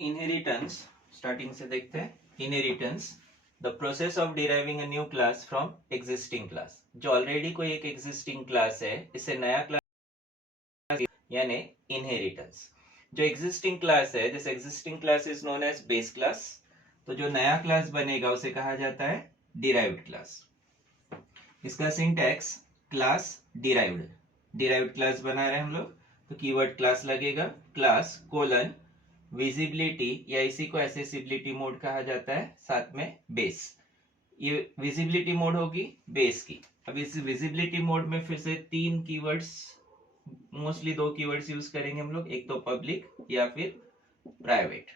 Inheritance starting से देखते हैं। Inheritance the process of deriving a new class from existing class. जो already कोई एक एग्जिस्टिंग क्लास है, इससे नया क्लास यानी इनहेरिटेंस। जो एग्जिस्टिंग क्लास है, this existing class is known as base class. तो जो नया क्लास बनेगा उसे कहा जाता है डिराइव्ड क्लास। इसका syntax class derived, derived class बना रहे हैं हम लोग, तो कीवर्ड क्लास लगेगा, क्लास कोलन विजिबिलिटी या इसी को एसेसिबिलिटी मोड कहा जाता है, साथ में बेस। ये विजिबिलिटी मोड होगी बेस की। अब इस विजिबिलिटी मोड में फिर से तीन कीवर्ड्स, मोस्टली दो कीवर्ड्स यूज करेंगे हम लोग, एक तो पब्लिक या फिर प्राइवेट।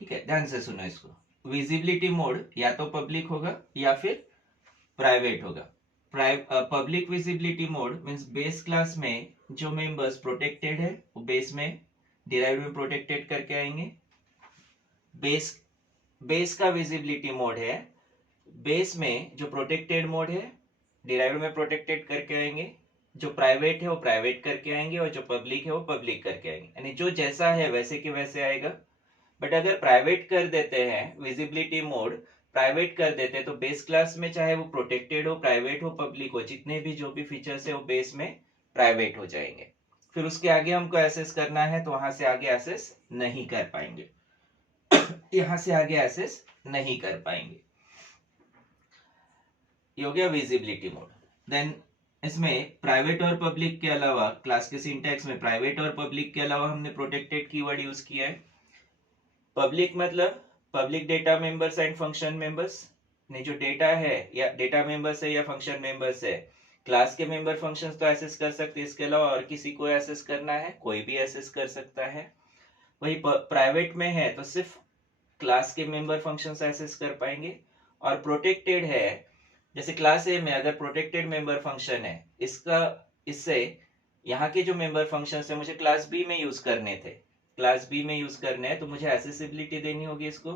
ठीक है, ध्यान से सुनो इसको। विजिबिलिटी मोड या तो पब्लिक होगा या फिर प्राइवेट होगा। Public visibility mode means base class में जो मेंबर्स प्रोटेक्टेड है वो बेस में डिराइव्ड में प्रोटेक्टेड करके आएंगे। बेस का विजिबिलिटी मोड है, बेस में जो प्रोटेक्टेड मोड है डिराइव्ड में प्रोटेक्टेड करके आएंगे। जो प्राइवेट है वो प्राइवेट करके आएंगे और जो पब्लिक है वो पब्लिक करके आएंगे, यानी जो जैसा है वैसे के वैसे आएगा। बट अगर प्राइवेट कर देते हैं, विजिबिलिटी मोड प्राइवेट कर देते हैं, तो बेस क्लास में चाहे वो प्रोटेक्टेड हो, प्राइवेट हो, पब्लिक हो, जितने भी जो भी फीचर्स है वो बेस में प्राइवेट हो जाएंगे। फिर उसके आगे हमको एसेस करना है तो वहां से आगे एसेस नहीं कर पाएंगे, यहां से आगे एसेस नहीं कर पाएंगे। ये हो गया विजिबिलिटी मोड। देन इसमें प्राइवेट और पब्लिक के अलावा, क्लास के सिंटैक्स में प्राइवेट और पब्लिक के अलावा हमने प्रोटेक्टेड कीवर्ड यूज किया है। पब्लिक मतलब public data members and function members, ने जो डेटा है या डेटा मेंबर्स है या फंक्शन मेंबर्स है, क्लास के मेंबर फंक्शंस तो एक्सेस कर सकते हैं, इसके अलावा और किसी को एक्सेस करना है कोई भी एक्सेस कर सकता है। वही प्राइवेट में है तो सिर्फ क्लास के मेंबर फंक्शंस एक्सेस कर पाएंगे। और प्रोटेक्टेड है, जैसे क्लास ए में अगर प्रोटेक्टेड मेंबर फंक्शन है, इससे यहाँ के जो मेंबर फंक्शंस है मुझे क्लास बी में यूज करने थे, क्लास बी में यूज करने हैं, तो मुझे एक्सेसिबिलिटी देनी होगी इसको।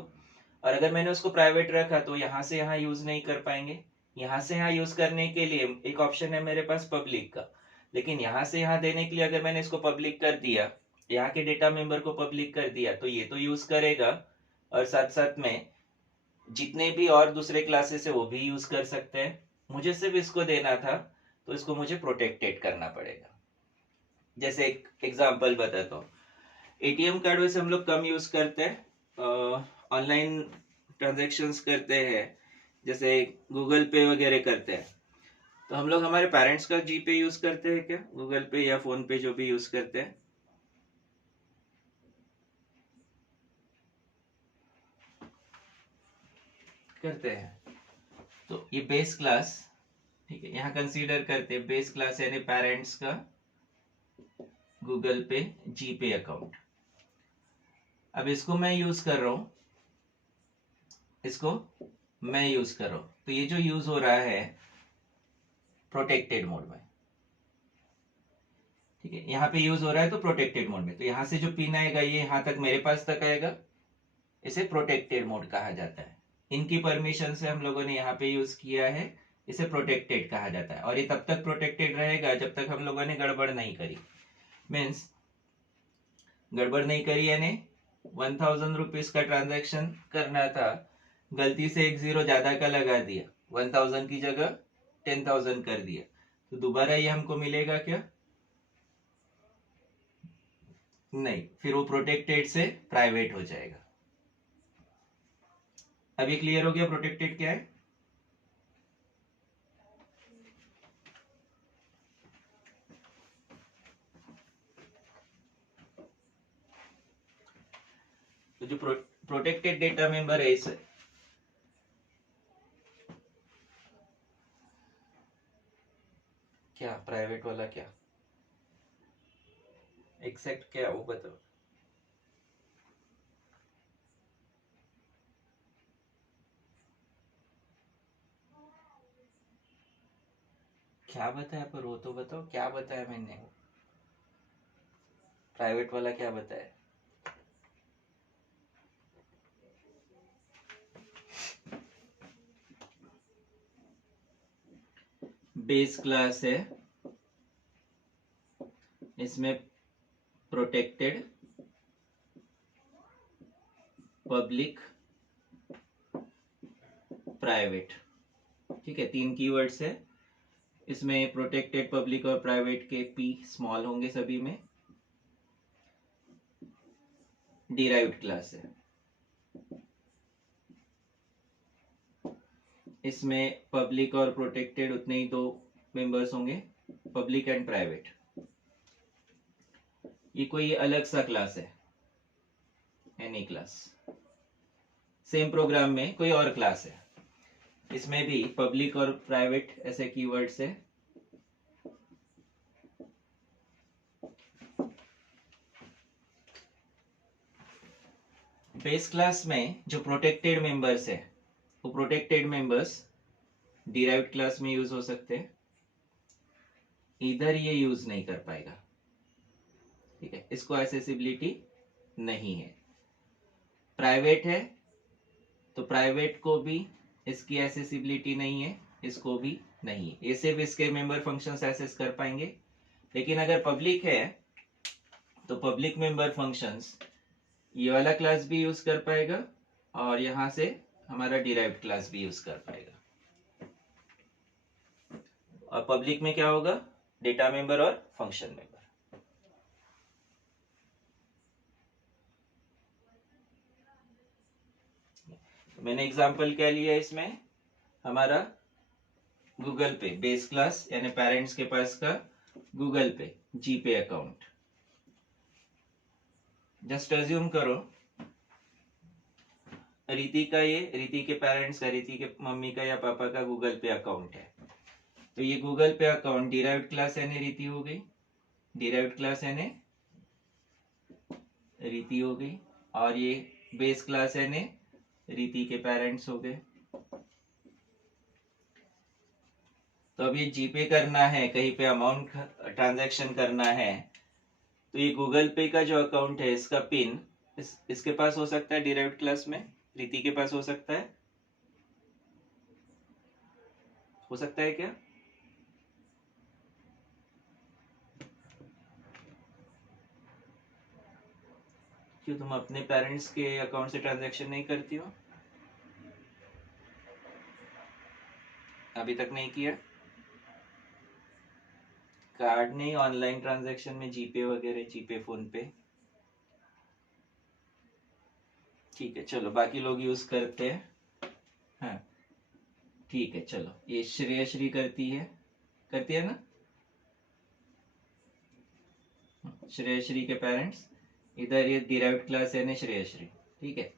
और अगर मैंने उसको प्राइवेट रखा तो यहाँ से यहाँ यूज नहीं कर पाएंगे। यहाँ से यहाँ यूज करने के लिए एक ऑप्शन है मेरे पास पब्लिक का, लेकिन यहाँ से यहाँ देने के लिए अगर मैंने इसको पब्लिक कर दिया, यहाँ के डेटा मेंबर को पब्लिक कर दिया, तो ये तो यूज करेगा और साथ साथ में जितने भी और दूसरे क्लासेस है वो भी यूज कर सकते हैं। मुझे सिर्फ इसको देना था तो इसको मुझे प्रोटेक्टेड करना पड़ेगा। जैसे एक एग्जांपल बताता हूँ, एटीएम कार्ड वैसे हम लोग कम यूज करते हैं, ऑनलाइन ट्रांजेक्शन्स करते हैं, जैसे गूगल पे वगैरह करते हैं, तो हम लोग हमारे पेरेंट्स का जीपे यूज करते हैं क्या, गूगल पे या फोन पे जो भी यूज करते हैं। करते हैं। तो ये बेस क्लास, ठीक है, यहाँ कंसीडर करते हैं बेस क्लास यानी पेरेंट्स का गूगल पे जीपे अकाउंट। अब इसको मैं यूज कर रहा हूं, इसको मैं यूज कर रहा हूं, तो ये जो यूज हो रहा है प्रोटेक्टेड मोड में, ठीक है, यहाँ पे यूज हो रहा है तो प्रोटेक्टेड मोड में, तो यहाँ से जो पिन आएगा ये यहाँ तक मेरे पास तक आएगा, इसे प्रोटेक्टेड मोड कहा जाता है। इनकी परमिशन से हम लोगों ने यहाँ पे यूज किया है, इसे प्रोटेक्टेड कहा जाता है। और ये तब तक प्रोटेक्टेड रहेगा जब तक हम लोगों ने गड़बड़ नहीं करी। मीन्स गड़बड़ नहीं करी यानी 1000 रुपीज का ट्रांजैक्शन करना था, गलती से एक जीरो ज्यादा का लगा दिया, 1000 की जगह 10,000 कर दिया, तो दोबारा ये हमको मिलेगा क्या, नहीं, फिर वो प्रोटेक्टेड से प्राइवेट हो जाएगा। अभी क्लियर हो गया प्रोटेक्टेड क्या है। तो जो प्रोटेक्टेड डेटा मेंबर है, इसे क्या प्राइवेट वाला क्या एक्सेप्ट क्या वो बताओ। क्या बताया पर वो तो बताओ, क्या बताया मैंने, प्राइवेट वाला क्या बताया। बेस क्लास है, इसमें प्रोटेक्टेड पब्लिक, प्राइवेट। ठीक है, 3 कीवर्ड्स है इसमें। प्रोटेक्टेड, पब्लिक और प्राइवेट के पी स्मॉल होंगे सभी में। डिराइव्ड क्लास है, इसमें पब्लिक और प्रोटेक्टेड उतने ही 2 मेंबर्स होंगे, पब्लिक एंड प्राइवेट। ये कोई अलग सा क्लास है, एनी क्लास। सेम प्रोग्राम में कोई और क्लास है, इसमें भी पब्लिक और प्राइवेट ऐसे कीवर्ड्स है। बेस क्लास में जो प्रोटेक्टेड मेंबर्स है, वो प्रोटेक्टेड मेंबर्स डिराइव्ड क्लास में यूज हो सकते हैं, इधर ये यूज नहीं कर पाएगा। ठीक है, इसको एक्सेसिबिलिटी नहीं है। प्राइवेट है तो प्राइवेट को भी इसकी एक्सेसिबिलिटी नहीं है, इसको भी नहीं है। ये सिर्फ इसके मेंबर फंक्शंस एक्सेस कर पाएंगे। लेकिन अगर पब्लिक है तो पब्लिक मेंबर फंक्शंस ये वाला क्लास भी यूज कर पाएगा और यहां से हमारा डिराइव्ड क्लास भी यूज कर पाएगा। और पब्लिक में क्या होगा, डेटा मेंबर और फंक्शन मेंबर। मैंने एग्जांपल क्या लिया इसमें, हमारा गूगल पे बेस क्लास यानी पेरेंट्स के पास का गूगल पे जीपे अकाउंट। जस्ट अज्यूम करो रीति का, ये रीति के पेरेंट्स का, रीति के मम्मी का या पापा का गूगल पे अकाउंट है। तो ये गूगल पे अकाउंट डिराइव्ड क्लास यानी रीति हो गई, डिराइव्ड क्लास यानी रीति हो गई, और ये बेस क्लास यानी रीति के पेरेंट्स हो गए। तो अब ये जीपे करना है, कहीं पे अमाउंट ट्रांजैक्शन करना है, तो ये गूगल पे का जो अकाउंट है इसका पिन इसके पास हो सकता है, डिराइव्ड क्लास में रीति के पास हो सकता है। हो सकता है क्या? क्यों, तुम अपने पेरेंट्स के अकाउंट से ट्रांजैक्शन नहीं करती हो? अभी तक नहीं किया? कार्ड नहीं, ऑनलाइन ट्रांजैक्शन में जीपे वगैरह, जीपे फोन पे। ठीक है, चलो बाकी लोग यूज करते हैं। हाँ ठीक है, चलो ये श्रेयश्री करती है ना, श्रेयश्री के पेरेंट्स। इधर ये डिराइव्ड क्लास है ना श्रेयश्री। ठीक है,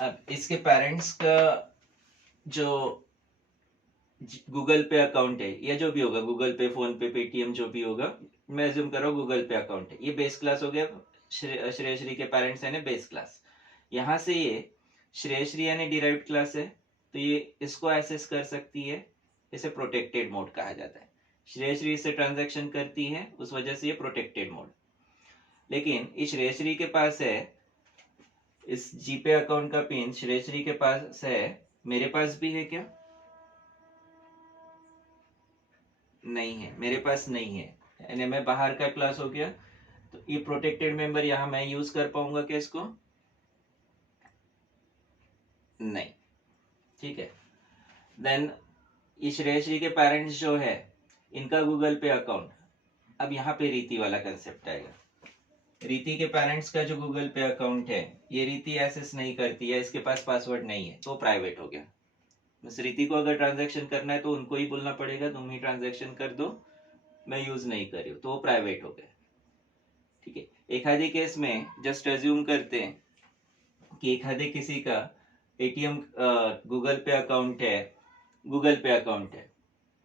अब इसके पेरेंट्स का जो गूगल पे अकाउंट है या जो भी होगा, गूगल पे, फोन पे, पेटीएम, जो भी होगा, मैं अज्यूम कर रहा हूँ गूगल पे अकाउंट है। ये बेस क्लास हो गया, श्रेयश्री के पेरेंट्स है ना बेस क्लास। यहाँ से ये श्रेयश्री यानी डिराइव्ड क्लास है, तो ये इसको एक्सेस कर सकती है, इसे प्रोटेक्टेड मोड कहा जाता है। श्रेयश्री इससे ट्रांजैक्शन करती है, उस वजह से ये प्रोटेक्टेड मोड। लेकिन इस श्रेयश्री के पास है, इस जीपे अकाउंट का पिन श्रेयश्री के पास है, मेरे पास भी है क्या? नहीं है, मेरे पास नहीं है, यानी मैं बाहर का क्लास हो गया। तो ये प्रोटेक्टेड मेंबर यहां मैं यूज कर पाऊंगा क्या इसको? नहीं। ठीक है, देन ये श्रेयश्री के पेरेंट्स जो है, इनका गूगल पे अकाउंट। अब यहाँ पे रीति वाला कंसेप्ट आएगा। रीति के पेरेंट्स का जो गूगल पे अकाउंट है, ये रीति एक्सेस नहीं करती है, इसके पास पासवर्ड नहीं है, तो प्राइवेट हो गया। बस रीति को अगर ट्रांजैक्शन करना है तो उनको ही बोलना पड़ेगा, तुम ही ट्रांजैक्शन कर दो, मैं यूज नहीं कर रही हूँ, तो वो प्राइवेट हो गया। ठीक है, एक आधे केस में जस्ट अज्यूम करते हैं कि एक आधे किसी का पेटीएम गूगल पे अकाउंट है, गूगल पे अकाउंट है,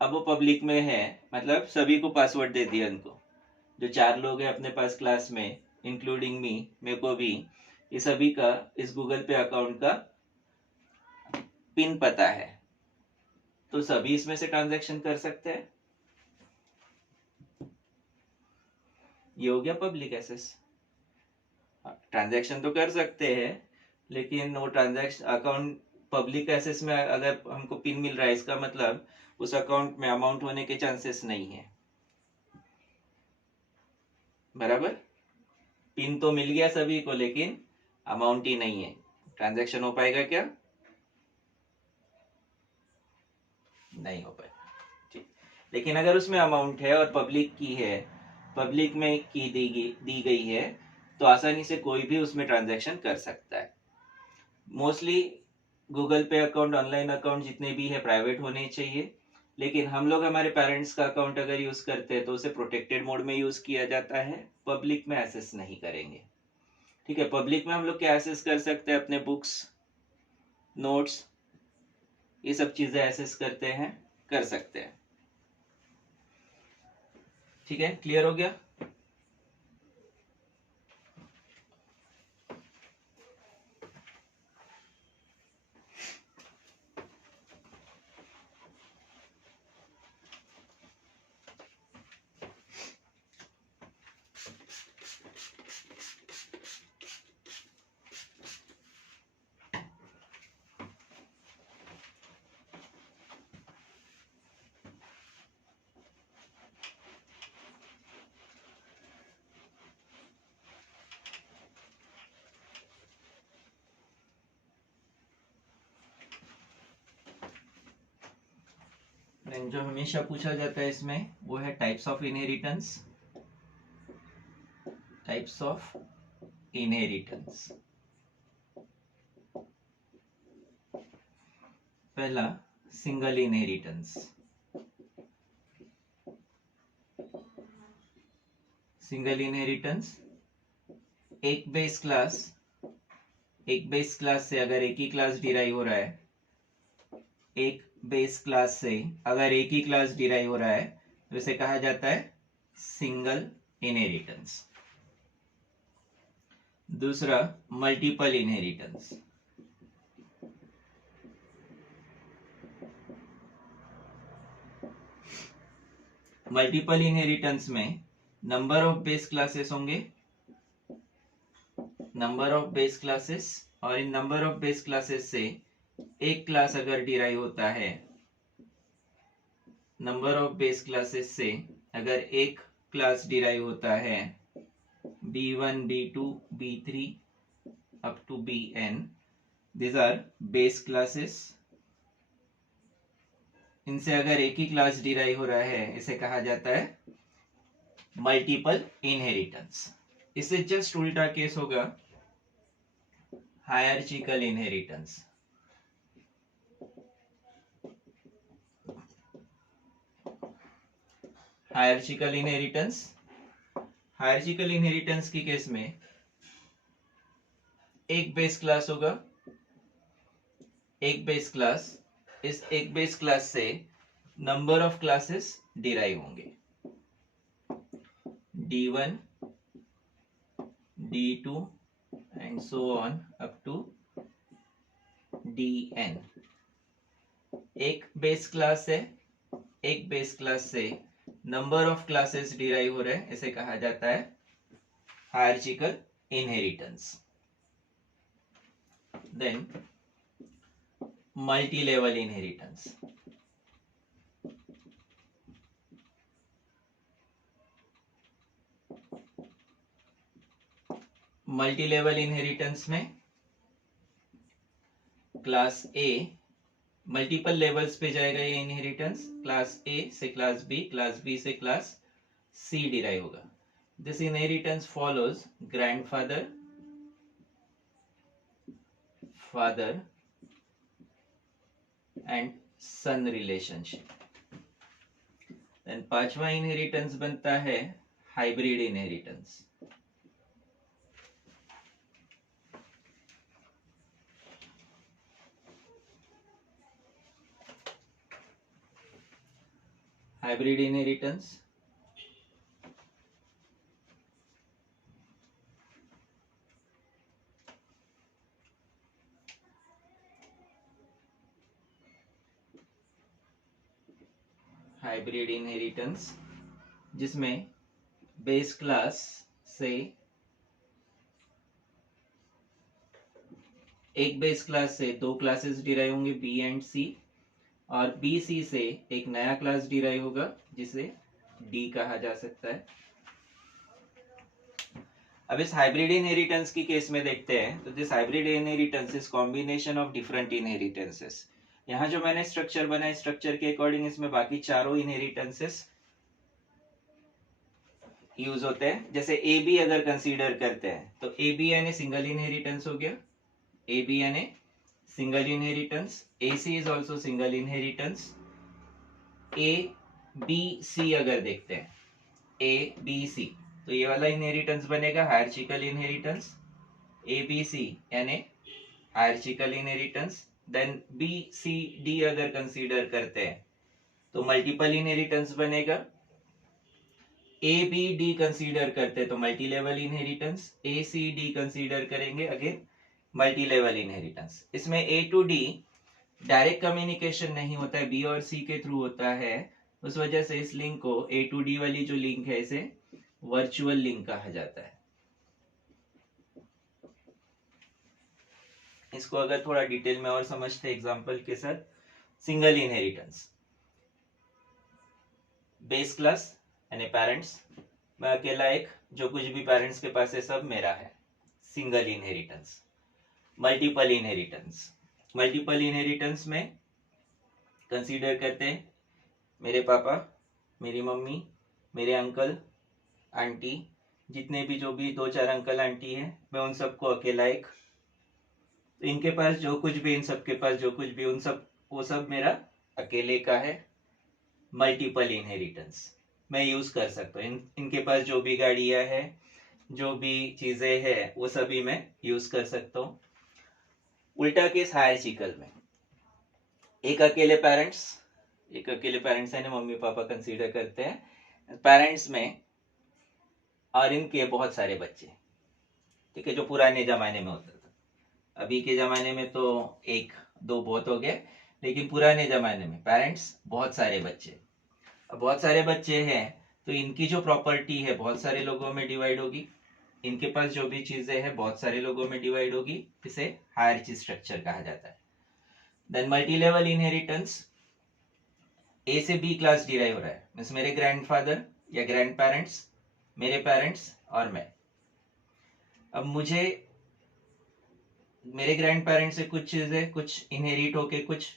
अब वो पब्लिक में है, मतलब सभी को पासवर्ड दे दिया उनको। जो 4 लोग हैं अपने पास क्लास में, इंक्लूडिंग मी, मेरे को भी, ये सभी का इस गूगल पे अकाउंट का पिन पता है, तो सभी इसमें से ट्रांजैक्शन कर सकते हैं। ये हो गया पब्लिक एक्सेस। ट्रांजैक्शन तो कर सकते हैं, लेकिन वो ट्रांजैक्शन अकाउंट पब्लिक एक्सेस में अगर हमको पिन मिल रहा है, इसका मतलब उस अकाउंट में अमाउंट होने के चांसेस नहीं है। बराबर, पिन तो मिल गया सभी को, लेकिन अमाउंट ही नहीं है, ट्रांजैक्शन हो पाएगा क्या? नहीं हो पाएगा। ठीक, लेकिन अगर उसमें अमाउंट है और पब्लिक की है, पब्लिक में की दी गई है, तो आसानी से कोई भी उसमें ट्रांजैक्शन कर सकता है। मोस्टली गूगल पे अकाउंट, ऑनलाइन अकाउंट जितने भी है प्राइवेट होने चाहिए, लेकिन हम लोग हमारे पेरेंट्स का अकाउंट अगर यूज करते हैं तो उसे प्रोटेक्टेड मोड में यूज किया जाता है, पब्लिक में एक्सेस नहीं करेंगे। ठीक है, पब्लिक में हम लोग क्या एक्सेस कर सकते हैं? अपने बुक्स, नोट्स, ये सब चीजें एक्सेस करते हैं, कर सकते हैं। ठीक है, क्लियर हो गया? जो हमेशा पूछा जाता है इसमें वो है types of inheritance. Types of inheritance, पहला सिंगल इनहेरिटेंस। सिंगल इनहेरिटेंस, एक बेस क्लास से अगर एक ही क्लास डिराइव हो रहा है, एक बेस क्लास से अगर एक ही क्लास डिराइव हो रहा है तो इसे कहा जाता है सिंगल इनहेरिटेंस। दूसरा मल्टीपल इनहेरिटेंस। मल्टीपल इनहेरिटेंस में नंबर ऑफ बेस क्लासेस होंगे, नंबर ऑफ बेस क्लासेस, और इन नंबर ऑफ बेस क्लासेस से एक क्लास अगर डिराइव होता है, नंबर ऑफ बेस क्लासेस से अगर एक क्लास डिराइव होता है, b1 b2 b3 up to bn, these are base classes, इनसे अगर एक ही क्लास डिराइव हो रहा है इसे कहा जाता है मल्टीपल इनहेरिटेंस। इससे जस्ट उल्टा केस होगा हायरार्चिकल इनहेरिटेंस। हायरार्चिकल इनहेरिटेंस, हायरार्चिकल इनहेरिटेंस की केस में एक बेस क्लास होगा, एक बेस क्लास, इस एक बेस क्लास से नंबर ऑफ क्लासेस डिराइव होंगे, d1 d2 and so on up to dn। एक बेस क्लास है, एक बेस क्लास से नंबर ऑफ क्लासेस डिराइव हो रहे हैं, इसे कहा जाता है hierarchical inheritance. Then multi level inheritance. Multi level inheritance में क्लास ए मल्टीपल लेवल्स पे जाएगा ये इनहेरिटेंस, क्लास ए से क्लास बी से क्लास सी डिराइव होगा। This inheritance follows grandfather, father and son relationship. Then पांचवा इनहेरिटेंस बनता है hybrid inheritance. Hybrid inheritance hybrid inheritance जिसमें बेस क्लास से एक बेस क्लास से दो क्लासेस डिराइव होंगे बी एंड सी, और बी सी से एक नया क्लास डिराइव होगा जिसे डी कहा जा सकता है। अब इस हाइब्रिड इनहेरिटेंस की केस में देखते हैं, तो this hybrid inheritance is combination of different inheritances. यहाँ जो मैंने स्ट्रक्चर बनाया, स्ट्रक्चर के अकॉर्डिंग इसमें बाकी चारों इनहेरिटेंसेस यूज होते हैं। जैसे ए बी अगर कंसीडर करते हैं तो ए बी यानी सिंगल इनहेरिटेंस हो गया, ए बी यानी single inheritance. A C is also single inheritance. A B C अगर देखते हैं, ए बी सी, तो ये वाला इनहेरिटेंस बनेगा हायरार्चिकल इनहेरिटेंस। ए बी सी यानी hierarchical inheritance. Then B C D अगर कंसीडर करते हैं तो मल्टीपल इनहेरिटेंस बनेगा। ए बी डी कंसीडर करते हैं तो multi level inheritance. A C D consider करेंगे अगेन मल्टी लेवल इनहेरिटेंस। इसमें ए टू डी डायरेक्ट कम्युनिकेशन नहीं होता है, बी और सी के थ्रू होता है। उस वजह से इस लिंक को, ए टू डी वाली जो लिंक है, इसे वर्चुअल लिंक कहा जाता है। इसको अगर थोड़ा डिटेल में और समझते एग्जांपल के साथ, सिंगल इनहेरिटेंस, बेस क्लास यानी पेरेंट्स, मैं अकेला एक, जो कुछ भी पेरेंट्स के पास है सब मेरा है, single inheritance. Multiple inheritance, multiple inheritance में कंसीडर करते हैं मेरे पापा, मेरी मम्मी, मेरे अंकल आंटी, जितने भी जो भी 2-4 अंकल आंटी हैं, मैं उन सबको अकेला एक, तो इनके पास जो कुछ भी, इन सब के पास जो कुछ भी, उन सब, वो सब मेरा अकेले का है। मल्टीपल इनहेरिटेंस मैं यूज कर सकता हूँ, इनके पास जो भी गाड़ियां है, जो भी चीजें हैं, वो सभी मैं यूज कर सकता हूँ। उल्टा केस हायरार्चिकल में, एक अकेले पेरेंट्स है ना, मम्मी पापा कंसीडर करते हैं पेरेंट्स में, और इनके बहुत सारे बच्चे, ठीक है, जो पुराने जमाने में होता था। अभी के जमाने में तो 1-2 बहुत हो गए, लेकिन पुराने जमाने में पेरेंट्स, बहुत सारे बच्चे। अब बहुत सारे बच्चे हैं तो इनकी जो प्रॉपर्टी है बहुत सारे लोगों में डिवाइड होगी, इनके पास जो भी चीजें हैं बहुत सारे लोगों में डिवाइड होगी, इसे हायरार्ची स्ट्रक्चर कहा जाता है। देन मल्टी लेवल इनहेरिटेंस, ए से बी क्लास डिराइव हो रहा है, मींस मेरे ग्रैंडफादर या ग्रैंड पेरेंट्स, मेरे पेरेंट्स और मैं। अब मुझे मेरे ग्रैंड पेरेंट्स से कुछ चीजें, कुछ इनहेरिट होके, कुछ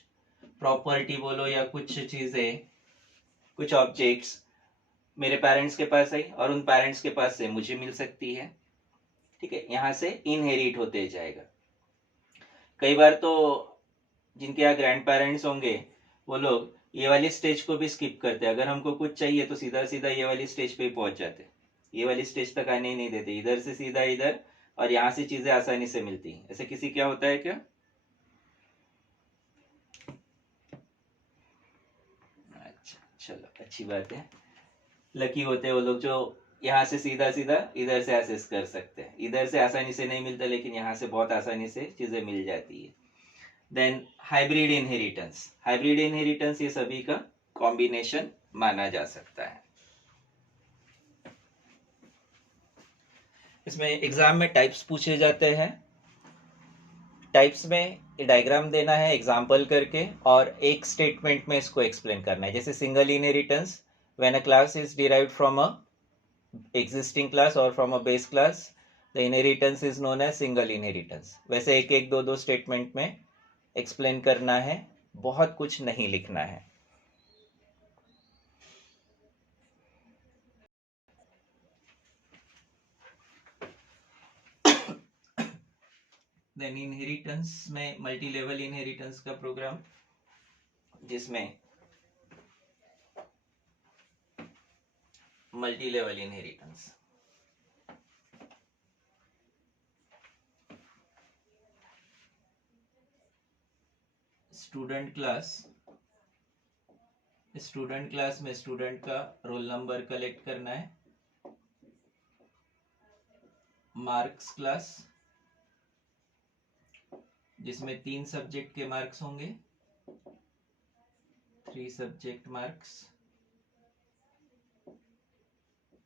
प्रॉपर्टी बोलो या कुछ चीजें, कुछ ऑब्जेक्ट्स मेरे पेरेंट्स के पास आई और उन पेरेंट्स के पास से मुझे मिल सकती है, ठीक है, यहां से इनहेरिट होते जाएगा। कई बार तो जिनके यहाँ ग्रैंड पेरेंट्स होंगे वो लोग ये वाली स्टेज को भी स्किप करते हैं, अगर हमको कुछ चाहिए तो सीधा सीधा ये वाली स्टेज पे ही पहुंच जाते, ये वाली स्टेज तक आने ही नहीं देते, इधर से सीधा इधर, और यहाँ से चीजें आसानी से मिलती हैं। ऐसे किसी क्या होता है क्या? अच्छा, चलो अच्छी बात है, लकी होते हैं वो लोग जो यहाँ से सीधा सीधा इधर से एक्सेस कर सकते हैं। इधर से आसानी से नहीं मिलता, लेकिन यहाँ से बहुत आसानी से चीजें मिल जाती है। Then hybrid inheritance, hybrid inheritance ये सभी का कॉम्बिनेशन माना जा सकता है। इसमें एग्जाम में टाइप्स पूछे जाते हैं, टाइप्स में डायग्राम देना है एग्जाम्पल करके, और एक स्टेटमेंट में इसको एक्सप्लेन करना है। जैसे single inheritance, when a class is derived from a existing class or from a base class, the inheritance is known as single inheritance। वैसे एक एक दो दो स्टेटमेंट में एक्सप्लेन करना है, बहुत कुछ नहीं लिखना है। देन इनहेरिटेंस में मल्टी लेवल इनहेरिटेंस का प्रोग्राम, जिसमें multi level inheritance, student class में स्टूडेंट का रोल नंबर कलेक्ट करना है। मार्क्स क्लास, जिसमें 3 सब्जेक्ट के मार्क्स होंगे, 3 सब्जेक्ट मार्क्स,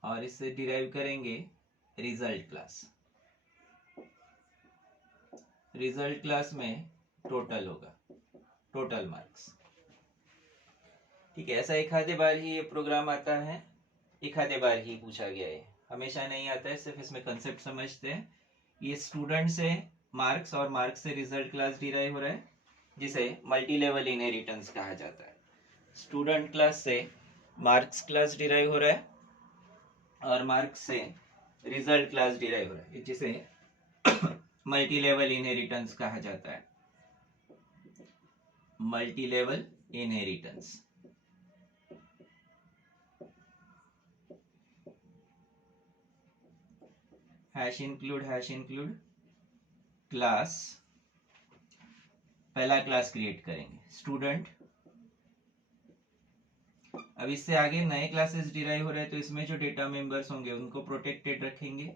और इससे डिराइव करेंगे रिजल्ट क्लास। रिजल्ट क्लास में टोटल होगा, टोटल मार्क्स, ठीक है। ऐसा एक आधे बार ही ये प्रोग्राम आता है, एक आधे बार ही पूछा गया है, हमेशा नहीं आता है, सिर्फ इसमें कंसेप्ट समझते हैं। ये स्टूडेंट से मार्क्स और मार्क्स से रिजल्ट क्लास डिराइव हो रहा है, जिसे मल्टी लेवल इनहेरिटेंस कहा जाता है। स्टूडेंट क्लास से मार्क्स क्लास डिराइव हो रहा है और मार्क्स से रिजल्ट क्लास डिराइव हो रहा है, जिसे मल्टी लेवल इनहेरिटेंस कहा जाता है। Multi level inheritance. Hash include class, पहला क्लास क्रिएट करेंगे स्टूडेंट। अब इससे आगे नए क्लासेस डिराइव हो रहे हैं, तो इसमें जो डेटा मेंबर्स होंगे उनको प्रोटेक्टेड रखेंगे।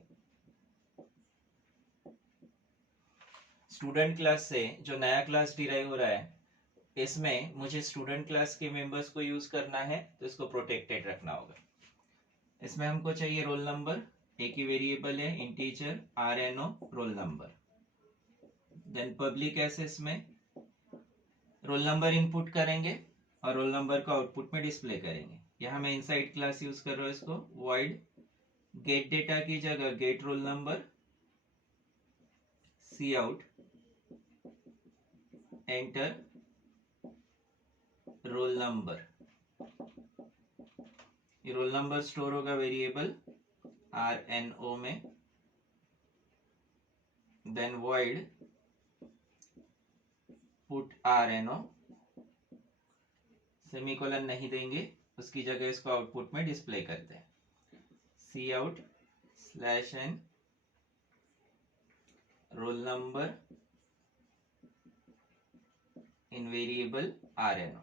स्टूडेंट क्लास से जो नया क्लास डिराइव हो रहा है, इसमें मुझे स्टूडेंट क्लास के मेंबर्स को यूज करना है, तो इसको प्रोटेक्टेड रखना होगा। इसमें हमको चाहिए रोल नंबर, एक ही वेरिएबल है integer RNO roll number. Then public access में रोल नंबर इनपुट करेंगे और रोल नंबर को आउटपुट में डिस्प्ले करेंगे। यहाँ मैं इनसाइड क्लास यूज कर रहा हूँ इसको, void गेट डेटा की जगह get roll number, C out enter roll number. ये रोल नंबर स्टोर होगा वेरिएबल RNO में। Then void put RNO, semicolon नहीं देंगे, उसकी जगह इसको आउटपुट में डिस्प्ले करते हैं। cout/n roll number in variable RNO।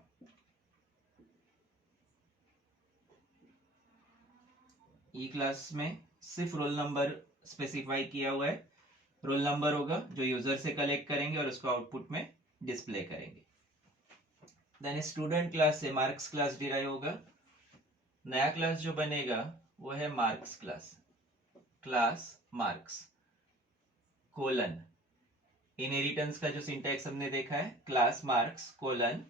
E class में सिर्फ रोल नंबर स्पेसिफाई किया हुआ है, रोल नंबर होगा जो यूजर से कलेक्ट करेंगे और उसको आउटपुट में डिस्प्ले करेंगे। देन स्टूडेंट क्लास से मार्क्स क्लास डिराइव होगा। नया क्लास जो बनेगा वो है marks class, class marks colon. Inheritance का जो सिंटैक्स हमने देखा है, class marks colon,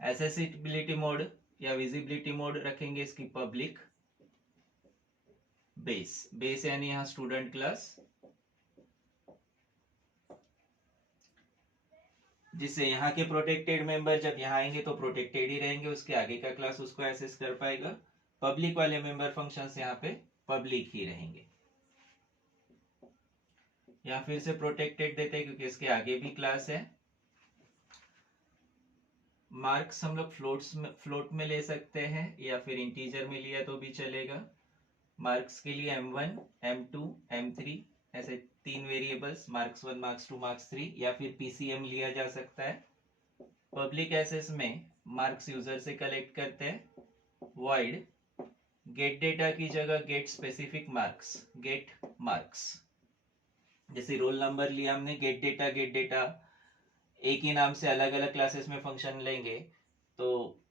accessibility mode या विजिबिलिटी मोड रखेंगे इसकी पब्लिक, बेस यानी यहाँ स्टूडेंट क्लास, जिससे यहाँ के प्रोटेक्टेड मेंबर जब यहाँ आएंगे तो प्रोटेक्टेड ही रहेंगे, उसके आगे का क्लास उसको एक्सेस कर पाएगा। पब्लिक वाले मेंबर फंक्शंस यहाँ पे पब्लिक ही रहेंगे। यहाँ फिर से प्रोटेक्टेड देते हैं क्योंकि इसके आगे भी क्लास है। मार्क्स हम लोग फ्लोट में ले सकते हैं या फिर इंटीजर में लिया तो भी चलेगा। मार्क्स के लिए M1, M2, M3 ऐसे 3 वेरिएबल्स, मार्क्स 1, मार्क्स 2, मार्क्स 3, या फिर PCM लिया जा सकता है। पब्लिक एसेस में मार्क्स यूजर से कलेक्ट करते हैं। void गेट डेटा की जगह get specific marks, get marks. जैसे रोल नंबर लिया हमने, गेट डेटा एक ही नाम से अलग अलग क्लासेस में फंक्शन लेंगे तो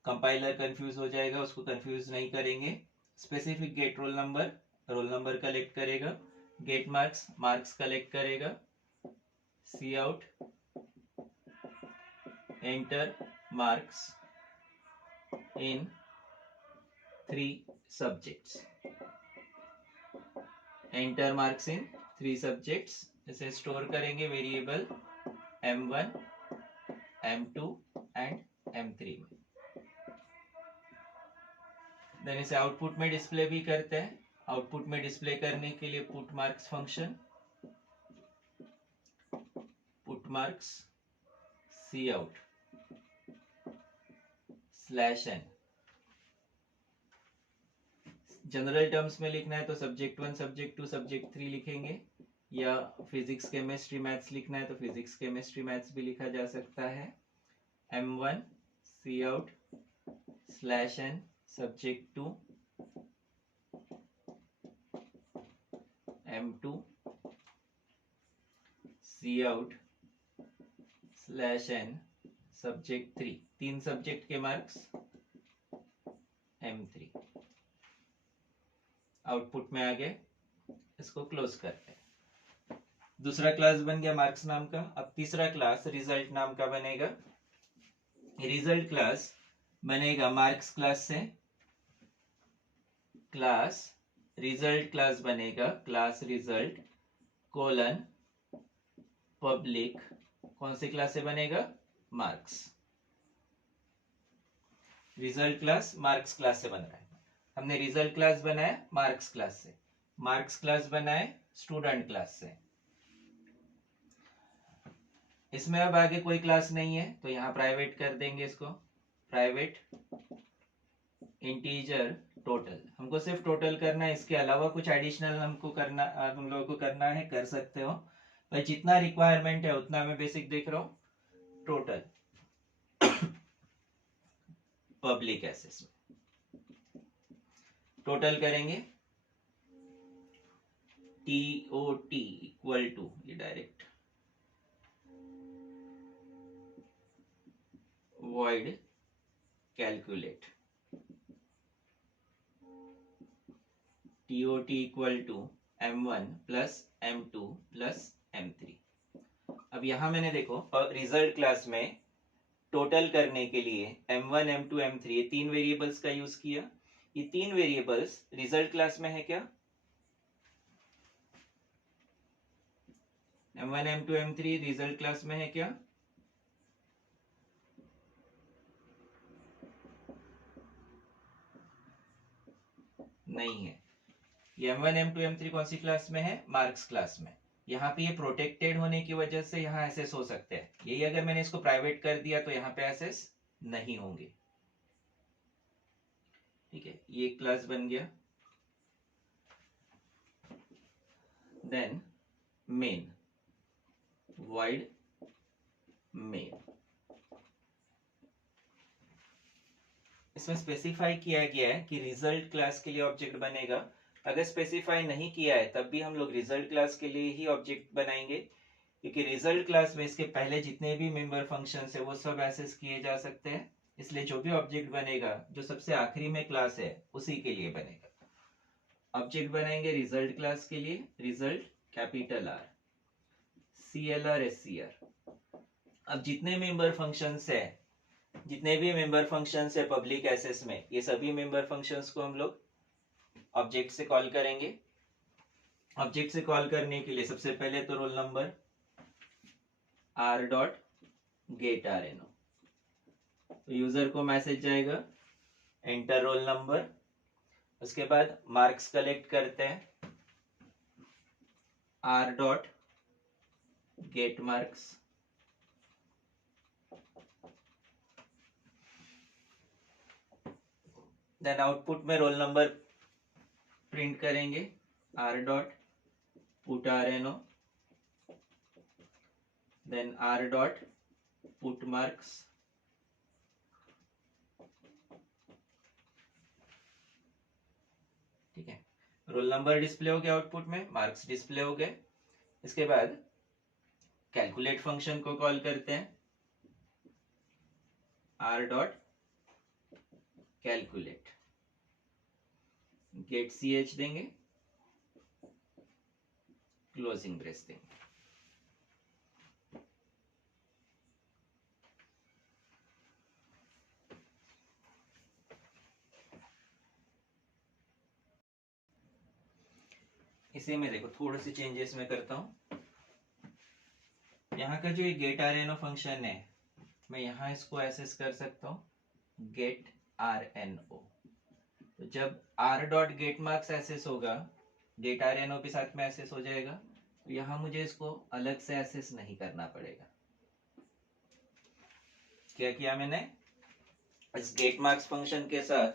कंपाइलर कंफ्यूज हो जाएगा, उसको कंफ्यूज नहीं करेंगे। Specific get roll number collect करेगा। गेट मार्क्स कलेक्ट करेगा। C out enter marks in 3 subjects, enter marks in 3 subjects. इसे स्टोर करेंगे variable M1, M2 and M3 में। देन इसे आउटपुट में डिस्प्ले भी करते हैं। आउटपुट में डिस्प्ले करने के लिए put marks function, put marks C out /n। General terms में लिखना है तो सब्जेक्ट 1, सब्जेक्ट 2, सब्जेक्ट 3 लिखेंगे, या फिजिक्स केमिस्ट्री मैथ्स लिखना है तो फिजिक्स केमिस्ट्री मैथ्स भी लिखा जा सकता है। M1 सी आउट /n सब्जेक्ट 2, M2 सी आउट /n सब्जेक्ट 3, 3 सब्जेक्ट के मार्क्स M3। आउटपुट में आ गए, इसको क्लोज करते हैं। दूसरा क्लास बन गया मार्क्स नाम का। अब तीसरा क्लास रिजल्ट नाम का बनेगा। रिजल्ट क्लास बनेगा मार्क्स क्लास से, क्लास रिजल्ट क्लास बनेगा क्लास रिजल्ट कोलन पब्लिक, कौन सी क्लास से बनेगा, marks. Result class marks class से बन रहा है। हमने रिजल्ट क्लास बनाया मार्क्स क्लास से, मार्क्स क्लास बनाए स्टूडेंट क्लास से। इसमें अब आगे कोई क्लास नहीं है तो यहाँ प्राइवेट कर देंगे इसको, प्राइवेट इंटीजर टोटल। हमको सिर्फ टोटल करना है, इसके अलावा कुछ एडिशनल हमको करना, तुम लोगों को करना है, कर सकते हो, पर जितना रिक्वायरमेंट है उतना मैं बेसिक देख रहा हूँ। टोटल पब्लिक एसेस में टोटल करेंगे, TOT इक्वल टू, ये direct void calculate, TOT equal to M1 plus M2 plus M3। अब यहां मैंने देखो रिजल्ट क्लास में टोटल करने के लिए M1 M2 M3 ये तीन वेरिएबल्स का यूज किया। ये तीन वेरिएबल्स रिजल्ट क्लास में है क्या, M1 M2 M3 result class में है क्या, नहीं है। ये M1 M2 M3 कौन सी क्लास में है, मार्क्स क्लास में। यहाँ पे ये प्रोटेक्टेड होने की वजह से यहाँ एसेस हो सकते हैं, यही अगर मैंने इसको प्राइवेट कर दिया तो यहाँ पे एसेस नहीं होंगे। ठीक है, ये क्लास बन गया। देन मेन, void मेन, इसमें स्पेसिफाई किया गया है कि रिजल्ट क्लास के लिए ऑब्जेक्ट बनेगा। अगर स्पेसिफाई नहीं किया है तब भी हम लोग रिजल्ट क्लास के लिए ही ऑब्जेक्ट बनाएंगे, क्योंकि रिजल्ट क्लास में इसके पहले जितने भी मेंबर फंक्शंस है वो सब एक्सेस किए जा सकते हैं। इसलिए जो भी ऑब्जेक्ट बनेगा जो सबसे आखिरी में क्लास है उसी के लिए बनेगा। ऑब्जेक्ट बनाएंगे रिजल्ट क्लास के लिए, result capital R, CLR SCR। अब जितने मेंबर फंक्शंस है, जितने भी मेंबर फंक्शंस है पब्लिक एसेस में, ये सभी मेंबर फंक्शंस को हम लोग ऑब्जेक्ट से कॉल करेंगे। ऑब्जेक्ट से कॉल करने के लिए सबसे पहले तो रोल नंबर r.getRno, तो यूजर को मैसेज जाएगा एंटर रोल नंबर। उसके बाद मार्क्स कलेक्ट करते हैं, r.getMarks, देन आउटपुट में रोल नंबर प्रिंट करेंगे, r.putRno, देन r.putMarks, ठीक है। रोल नंबर डिस्प्ले हो गया आउटपुट में, मार्क्स डिस्प्ले हो गए। इसके बाद कैलकुलेट फंक्शन को कॉल करते हैं, r.calculate, गेट ch देंगे, क्लोजिंग ब्रेस देंगे। इसी में देखो थोड़े से चेंजेस मैं करता हूं। यहाँ का जो ये गेट RNO फंक्शन है, मैं यहाँ इसको एसेस कर सकता हूँ गेट RNO। तो जब r.getMarks एसेस होगा, गेट RNO भी साथ में एसेस हो जाएगा। तो यहाँ मुझे इसको अलग से एसेस नहीं करना पड़ेगा। क्या किया मैंने, इस getMarks फंक्शन के साथ,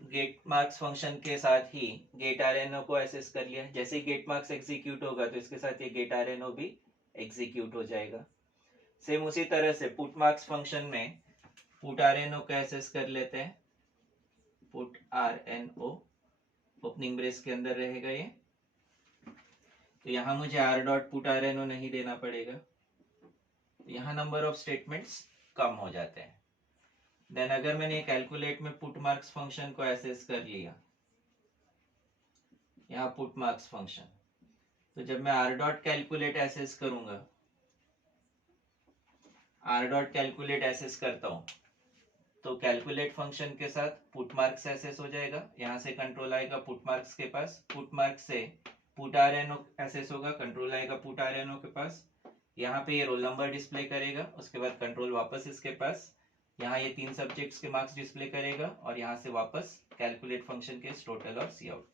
getMarks फंक्शन के साथ ही गेट RNO को एसेस कर लिया। जैसे ही getMarks एग्जीक्यूट होगा तो इसके साथ ये गेट RNO भी एग्जीक्यूट हो जाएगा। सेम उसी तरह से putMarks फंक्शन में putRNO को एसेस कर लेते हैं, putRNO ओपनिंग ब्रेस के अंदर रहेगा ये। तो यहाँ मुझे r.putRNO नहीं देना पड़ेगा, यहाँ नंबर ऑफ स्टेटमेंट्स कम हो जाते हैं। देन अगर मैंने कैलकुलेट में putMarks फंक्शन को एसेस कर लिया, यहाँ putMarks फंक्शन, तो जब मैं r.calculate एसेस करूंगा, r.calculate एसेस करता हूं, तो कैलकुलेट फंक्शन के साथ पुट मार्क्स एसेस हो जाएगा, यहाँ से कंट्रोल आएगा पुट मार्क्स के पास, पुट मार्क्स से पुट RNO एसेस होगा, कंट्रोल आएगा पुट RNO के पास, यहाँ पे ये रोल नंबर डिस्प्ले करेगा, उसके बाद कंट्रोल वापस इसके पास, यहाँ ये 3 सब्जेक्ट्स के मार्क्स डिस्प्ले करेगा और यहाँ से वापस कैलकुलेट फंक्शन के टोटल और सी आउट।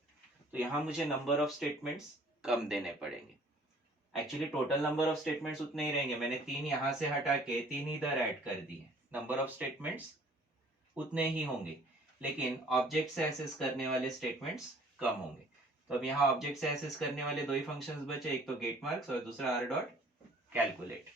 तो यहाँ मुझे नंबर ऑफ स्टेटमेंट्स कम देने पड़ेंगे। Actually total number of statements उतने ही रहेंगे, मैंने 3 यहाँ से हटा के 3 इधर ऐड कर दिए, नंबर ऑफ स्टेटमेंट्स उतने ही होंगे, लेकिन ऑब्जेक्ट से एक्सेस करने वाले स्टेटमेंट्स कम होंगे। तो अब यहाँ ऑब्जेक्ट से एक्सेस करने वाले 2 ही फंक्शंस बचे, एक तो गेट मार्क्स और दूसरा r डॉट कैलकुलेट।